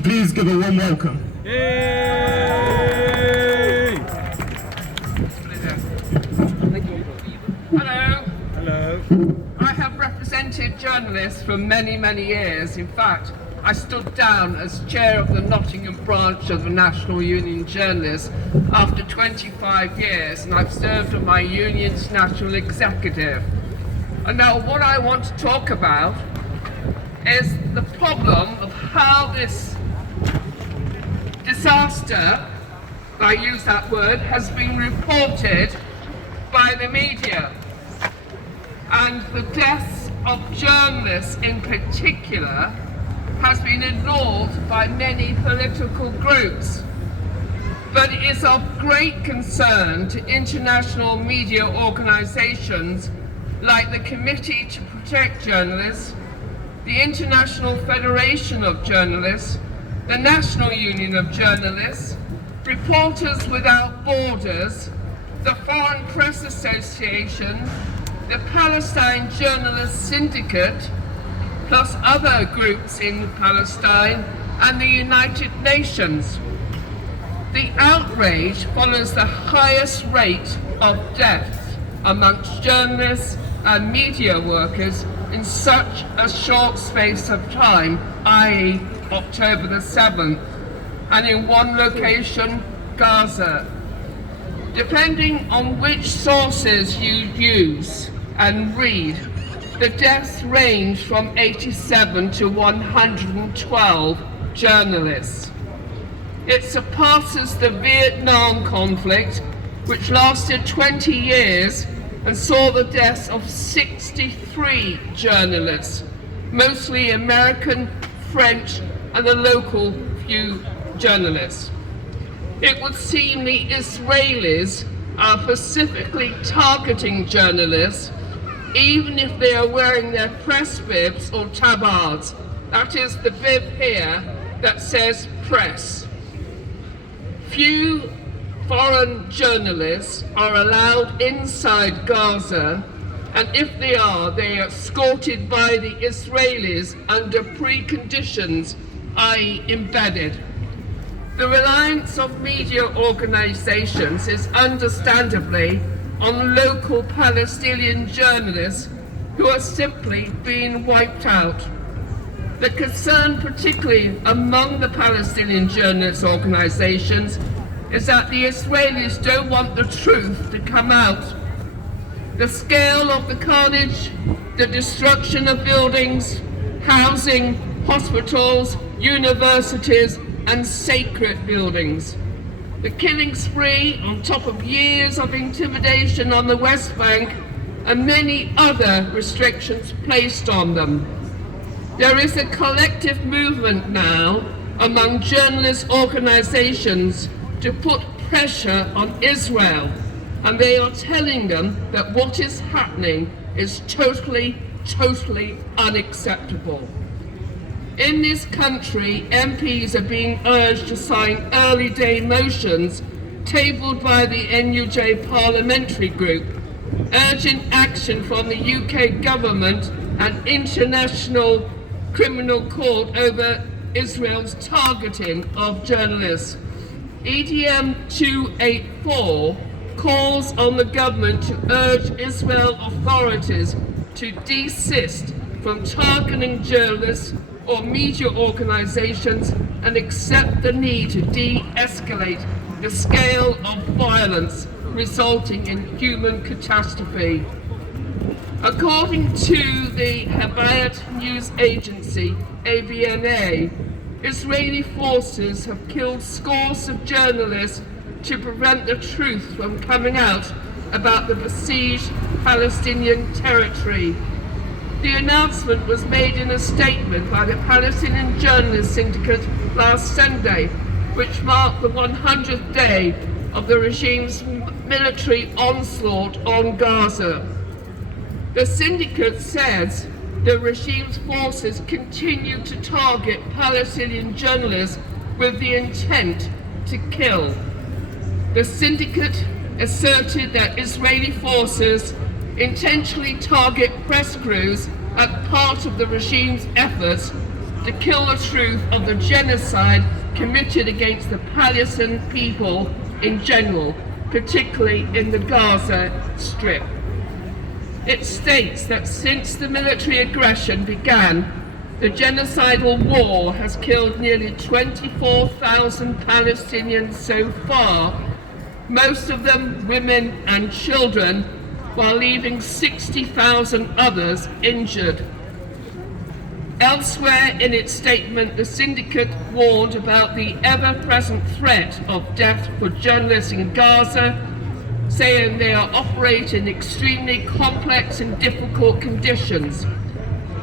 Please give a warm welcome. Yay! Hello. Hello. I have represented journalists for many, many years. In fact, I stood down as chair of the Nottingham branch of the National Union of Journalists after 25 years, and I've served on my union's national executive. And now what I want to talk about is the problem of how this disaster, I use that word, has been reported by the media. And the deaths of journalists in particular has been ignored by many political groups. But it is of great concern to international media organisations like the Committee to Protect Journalists, the International Federation of Journalists, the National Union of Journalists, Reporters Without Borders, the Foreign Press Association, the Palestine Journalists Syndicate, plus other groups in Palestine, and the United Nations. The outrage follows the highest rate of deaths amongst journalists and media workers in such a short space of time, i.e. October the 7th, and in one location, Gaza. Depending on which sources you use and read, the deaths range from 87 to 112 journalists. It surpasses the Vietnam conflict, which lasted 20 years and saw the deaths of 63 journalists, mostly American, French, and the local few journalists. It would seem the Israelis are specifically targeting journalists, even if they are wearing their press bibs or tabards. That is the bib here that says press. Few foreign journalists are allowed inside Gaza, and if they are escorted by the Israelis under preconditions, i.e. embedded. The reliance of media organisations is understandably on local Palestinian journalists who are simply being wiped out. The concern, particularly among the Palestinian journalist organisations, is that the Israelis don't want the truth to come out. The scale of the carnage, the destruction of buildings, housing, hospitals, universities, and sacred buildings. The killing spree, on top of years of intimidation on the West Bank, and many other restrictions placed on them. There is a collective movement now among journalist organisations to put pressure on Israel, and they are telling them that what is happening is totally unacceptable. In this country, MPs are being urged to sign early day motions tabled by the NUJ parliamentary group, urging action from the UK government and International Criminal Court over Israel's targeting of journalists. EDM 284 calls on the government to urge Israel authorities to desist from targeting journalists or media organisations and accept the need to de-escalate the scale of violence resulting in human catastrophe. According to the Habayat news agency, ABNA, Israeli forces have killed scores of journalists to prevent the truth from coming out about the besieged Palestinian territory. The announcement was made in a statement by the Palestinian Journalists Syndicate last Sunday, which marked the 100th day of the regime's military onslaught on Gaza. The syndicate says the regime's forces continue to target Palestinian journalists with the intent to kill. The syndicate asserted that Israeli forces intentionally target press crews as part of the regime's efforts to kill the truth of the genocide committed against the Palestinian people in general, particularly in the Gaza Strip. It states that since the military aggression began, the genocidal war has killed nearly 24,000 Palestinians so far, most of them women and children, while leaving 60,000 others injured. Elsewhere in its statement, the syndicate warned about the ever-present threat of death for journalists in Gaza, saying they are operating in extremely complex and difficult conditions.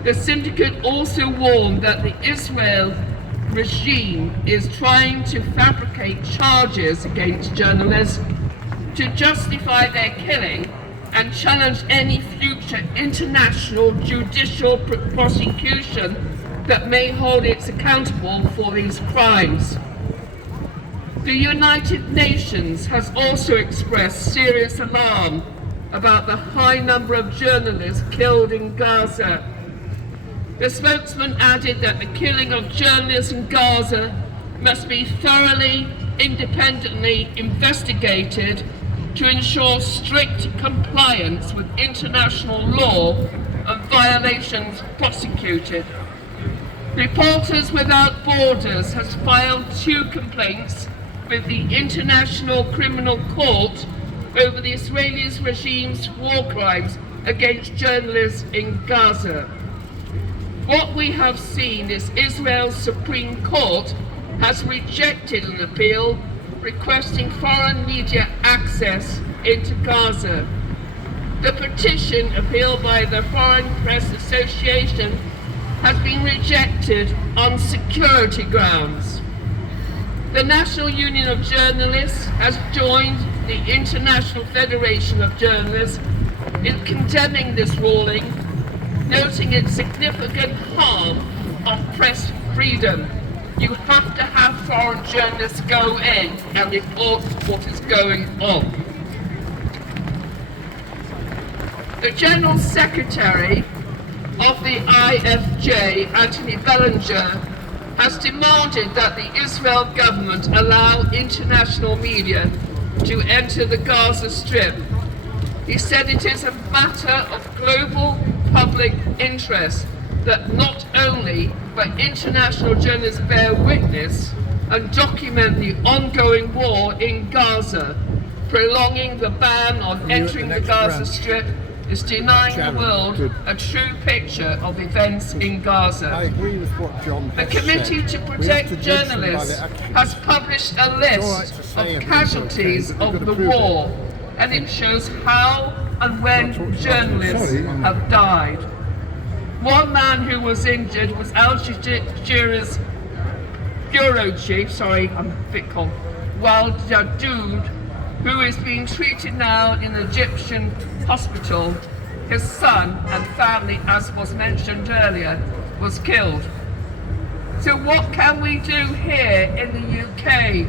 The syndicate also warned that the Israel regime is trying to fabricate charges against journalists to justify their killing and challenge any future international judicial prosecution that may hold it accountable for these crimes. The United Nations has also expressed serious alarm about the high number of journalists killed in Gaza. The spokesman added that the killing of journalists in Gaza must be thoroughly, independently investigated to ensure strict compliance with international law and violations prosecuted. Reporters Without Borders has filed 2 complaints with the International Criminal Court over the Israeli regime's war crimes against journalists in Gaza. What we have seen is Israel's Supreme Court has rejected an appeal requesting foreign media access into Gaza. The petition, appealed by the Foreign Press Association, has been rejected on security grounds. The National Union of Journalists has joined the International Federation of Journalists in condemning this ruling, noting its significant harm on press freedom. You have to have foreign journalists go in and report what is going on. The General Secretary of the IFJ, Anthony Bellinger, has demanded that the Israel government allow international media to enter the Gaza Strip. He said it is a matter of global public interest that not only but international journalists bear witness and document the ongoing war in Gaza. Prolonging the ban on entering the Gaza Strip is denying the world a true picture of events in Gaza. I agree with what John has The Committee to Protect Journalists has published a list of casualties of the war, and it shows how and when journalists have died. One man who was injured was Al Jazeera's bureau chief, I'm a bit cold, Wal Jadud, who is being treated now in an Egyptian hospital. His son and family, as was mentioned earlier, was killed. So what can we do here in the UK?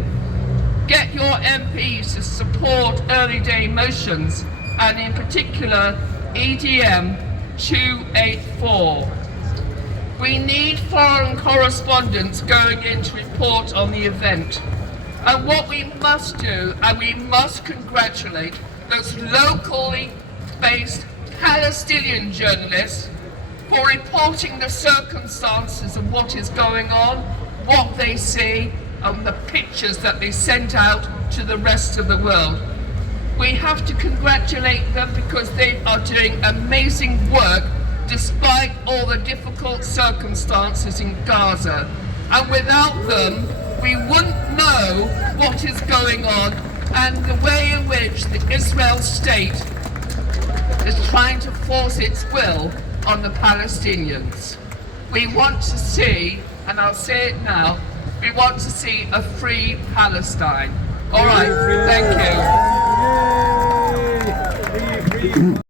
Get your MPs to support early day motions, and in particular EDM 284. We need foreign correspondents going in to report on the event. And what we must do, and we must congratulate those locally based Palestinian journalists for reporting the circumstances of what is going on, what they see, and the pictures that they sent out to the rest of the world. We have to congratulate them because they are doing amazing work despite all the difficult circumstances in Gaza. And without them, we wouldn't know what is going on and the way in which the Israel state is trying to force its will on the Palestinians. We want to see, and I'll say it now, we want to see a free Palestine. All right, thank you.